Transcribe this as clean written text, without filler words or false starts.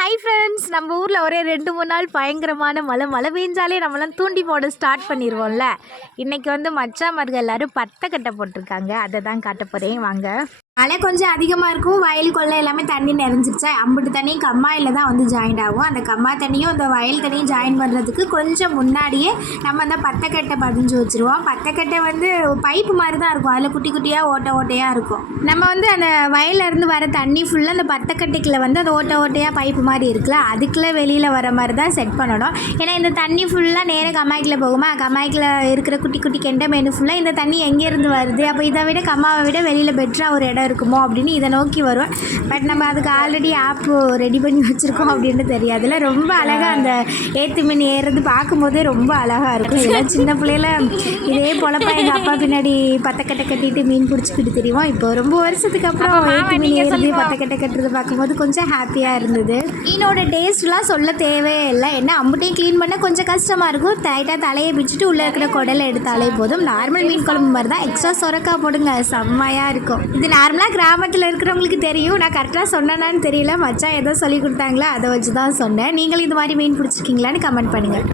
Hi friends, நம்ம ஊரில் ஒரே 2-3 நாள் பயங்கரமான மழை பெஞ்சாலே நம்மளாம் தூண்டி போட ஸ்டார்ட் பண்ணிடுவோம்ல. இன்றைக்கி வந்து மச்சாமார்கள் எல்லோரும் பத்தக்கட்டை போட்டிருக்காங்க. அதை தான் காட்ட போகிறேன், வாங்க. மழை கொஞ்சம் அதிகமாக இருக்கும், வயல் கொள்ளை எல்லாமே தண்ணி நிறைஞ்சிருச்சா. அம்புட்டு தண்ணியும் கம்மாயில் தான் வந்து ஜாயின் ஆகும். அந்த கம்மா தண்ணியும் அந்த வயல் தண்ணியும் ஜாயின் பண்ணுறதுக்கு கொஞ்சம் முன்னாடியே நம்ம அந்த பத்தக்கட்டை பதிஞ்சு வச்சுருவோம். பத்தக்கட்டை வந்து பைப்பு மாதிரி தான் இருக்கும், அதில் குட்டி குட்டியாக ஓட்டையாக இருக்கும். நம்ம வந்து அந்த வயலேருந்து வர தண்ணி ஃபுல்லாக அந்த பத்தக்கட்டைக்குள்ளே வந்து அந்த ஓட்டையாக பைப்பு மாதிரி இருக்குல்ல, அதுக்குள்ளே வெளியில் வர மாதிரி தான் செட் பண்ணணும். ஏன்னா இந்த தண்ணி ஃபுல்லாக நேராக கம்மாய்க்கில் போகுமா, கம்மாய்க்கில் இருக்கிற குட்டி குட்டி கெண்டை மீன் ஃபுல்லாக இந்த தண்ணி எங்கேருந்து வருது, அப்போ இதை விட கம்மாவை விட வெளியில் பெட்டராக ஒரு இடம் இருக்குமோ அப்படின்னு இதை நோக்கி வருவோம். பட் நம்ம அதுக்கு ஆல்ரெடி ஆப்பு ரெடி பண்ணி வச்சுருக்கோம் அப்படின்னு தெரியாதுல்ல. ரொம்ப அழகாக அந்த ஏற்று மீன் ஏறுறது பார்க்கும்போதே ரொம்ப அழகாக இருக்கும். இதெல்லாம் சின்ன பிள்ளையில இதே பொழப்பா எங்கள் அப்பா பின்னாடி பத்தக்கட்டை கட்டிட்டு மீன் பிடிச்சிக்கிட்டு தெரியும். இப்போ ரொம்ப வருஷத்துக்கு அப்புறம் ஏற்று மீன் ஏறுறது பத்தக்கட்டை கட்டுறது பார்க்கும்போது கொஞ்சம் ஹாப்பியாக இருந்தது. மீனோட டேஸ்ட்லாம் சொல்ல தேவையே இல்லை. என்ன அம்புட்டையும் க்ளீன் பண்ண கொஞ்சம் கஷ்டமாக இருக்கும். டைட்டாக தலையை பிடிச்சிட்டு உள்ளே இருக்கிற குடலை எடுத்தாலே போதும். நார்மல் மீன் குழம்பு மாதிரி தான், எக்ஸ்ட்ரா சொரக்கா போடுங்க, செம்மையாக இருக்கும். இது நார்மலாக கிராமத்தில் இருக்கிறவங்களுக்கு தெரியும். நான் கரெக்டாக சொன்னேனான்னு தெரியல, மச்சான் ஏதோ சொல்லி கொடுத்தாங்களா அதை வச்சு தான் சொன்னேன். நீங்களும் இது மாதிரி மீன் பிடிச்சிருக்கீங்களான்னு கமெண்ட் பண்ணுங்கள்.